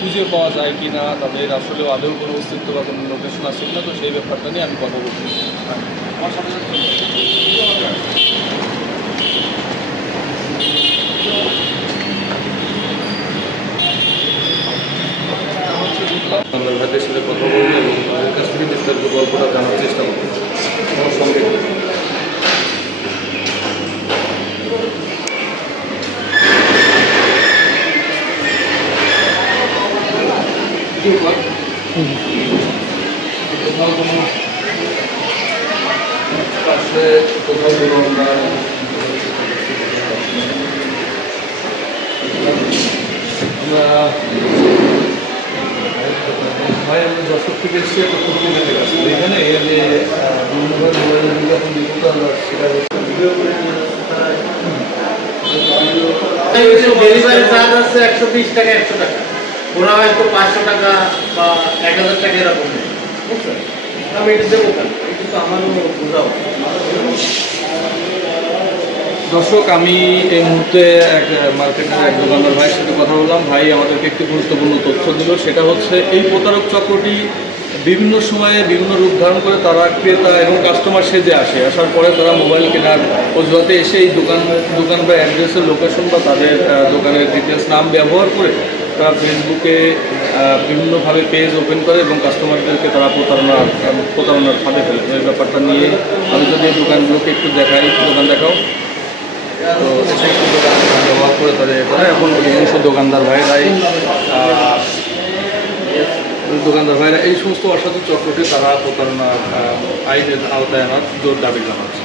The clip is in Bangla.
খুঁজে পাওয়া যায় কি না, তাদের আসলে আদৌ কোনো অস্তিত্ব বা কোনো লোকেশন আছে কিনা, তো সেই ব্যাপারটা নিয়ে আমি কথা বলছি। আমার সাথে আমরা ভাইদের সাথে কথা বলবো এবং তাদের কাছ থেকে বিস্তারিত গল্পটা জানার চেষ্টা করবো। আমার সঙ্গে কোথাও কোনো পাশে কোথাও কোনো আমরা ভাই আমরা দর্শক থেকে এসেছি একটা তথ্য দিতে গেছি এখানে যে বিভিন্নভাবে মোবাইলের বিজ্ঞাপন বিভূত আমরা শিকার হচ্ছে ভিডিও করে নিয়ে যাচ্ছে তারা ডেলিভারি চার্জ আছে 120 টাকা 100 টাকা, ওরা হয়তো 500 টাকা বা 1000 টাকা এরকম নেই, বুঝছেন? আমি এটা দেবো কেন? এটা তো আমারও বোঝাও। দর্শক, আমি এই মুহূর্তে এক মার্কেটের এক দোকানদার ভাইয়ের সাথে কথা বললাম। ভাই আমাদেরকে একটি গুরুত্বপূর্ণ তথ্য দিল, সেটা হচ্ছে এই প্রতারক চক্রটি বিভিন্ন সময়ে বিভিন্ন রূপ ধারণ করে তারা ক্রেতা এবং কাস্টমার সেজে আসার পরে তারা মোবাইল কেনার অজুহাতে এসে এই দোকান বা অ্যাড্রেসের লোকেশন বা তাদের দোকানের ডিটেলস নাম ব্যবহার করে তারা ফেসবুকে বিভিন্নভাবে পেজ ওপেন করে এবং কাস্টমারদেরকে তারা প্রতারণার ফাঁদে ফেলে। এই ব্যাপারটা নিয়ে আমি যদি এই দোকানগুলোকে একটু দেখাই, দোকান দেখাও, তো সেই দোকান ব্যবহার করে তাদের এখন অধিকাংশ দোকানদার ভাইরা এই সমস্ত অসাধু চক্রটি তারা প্রতারণার আইনের আওতায় আনার জোর দাবি জানাচ্ছে।